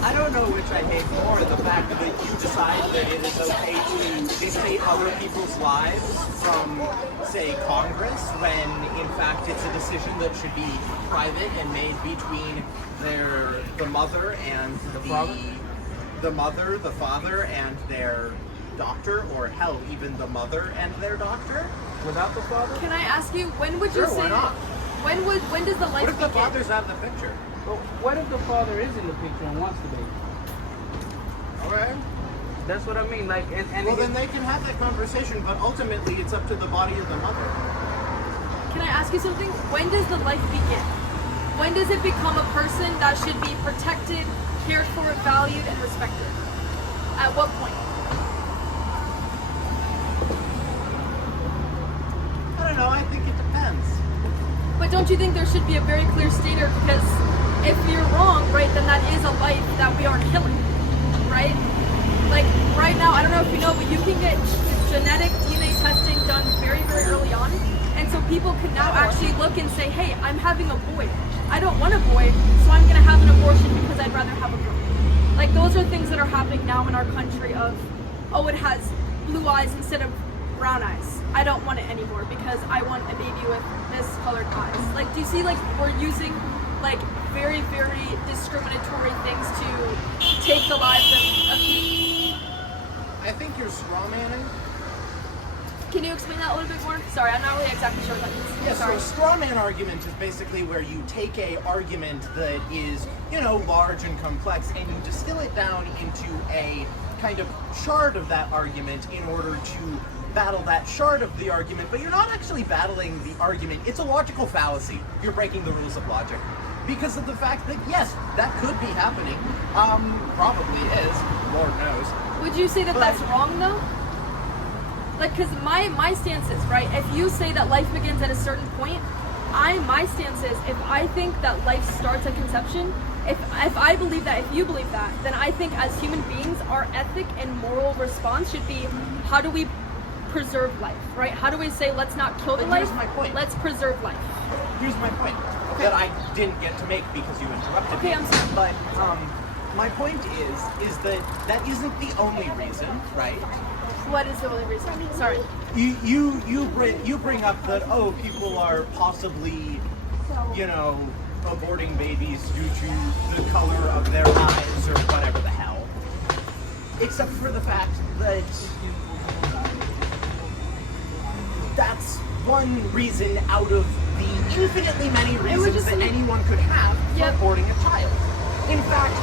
I don't know which I hate more, the fact that you decide that it is okay to dictate other people's lives from, say, Congress, when in fact it's a decision that should be private and made between the mother and the mother, the father, and their doctor, or hell, even the mother and their doctor, without the father. Can I ask you, when would you Sure, say? why not? When does the life What if the begin? father's out of the picture? But what if the father is in the picture and wants to be? Alright. That's what I mean. Like, and Well, then they can have that conversation, but ultimately it's up to the body of the mother. Can I ask you something? When does the life begin? When does it become a person that should be protected, cared for, valued, and respected? At what point? I don't know, I think it depends. But don't you think there should be a very clear standard? Because if you're wrong, right, then that is a life that we are killing, right? Like right now, I don't know if you know, but you can get genetic DNA testing done very, very early on. And so people can now actually look and say, hey, I'm having a boy. I don't want a boy, so I'm gonna have an abortion because I'd rather have a girl. Like those are things that are happening now in our country of, oh, it has blue eyes instead of brown eyes. I don't want it anymore because I want a baby with this colored eyes. Like, do you see, like, we're using, like, very, very discriminatory things to take the lives of people? I think you're strawmanning. Can you explain that a little bit more? Sorry, I'm not really exactly sure what that means. Yeah, Sorry. so a straw man argument is basically where you take a argument that is, large and complex, and you distill it down into a kind of shard of that argument in order to battle that shard of the argument, but you're not actually battling the argument. It's a logical fallacy. You're breaking the rules of logic. Because of the fact that, yes, that could be happening. Probably is. Lord knows. Would you say that that's wrong, though? Like, because my stance is, right, if you say that life begins at a certain point, my stance is, if I think that life starts at conception, if I believe that, if you believe that, then I think as human beings, our ethic and moral response should be, how do we preserve life, right? How do we say, let's not kill the life, here's my point. Let's preserve life. Here's my point that I didn't get to make because you interrupted Okay, me. I'm sorry. But my point is that isn't the only reason, right? What is the only reason? Sorry. You bring up that, oh, people are possibly, aborting babies due to the color of their eyes or whatever the hell. Except for the fact that that's one reason out of the infinitely many reasons that anyone could have for aborting a child. In fact,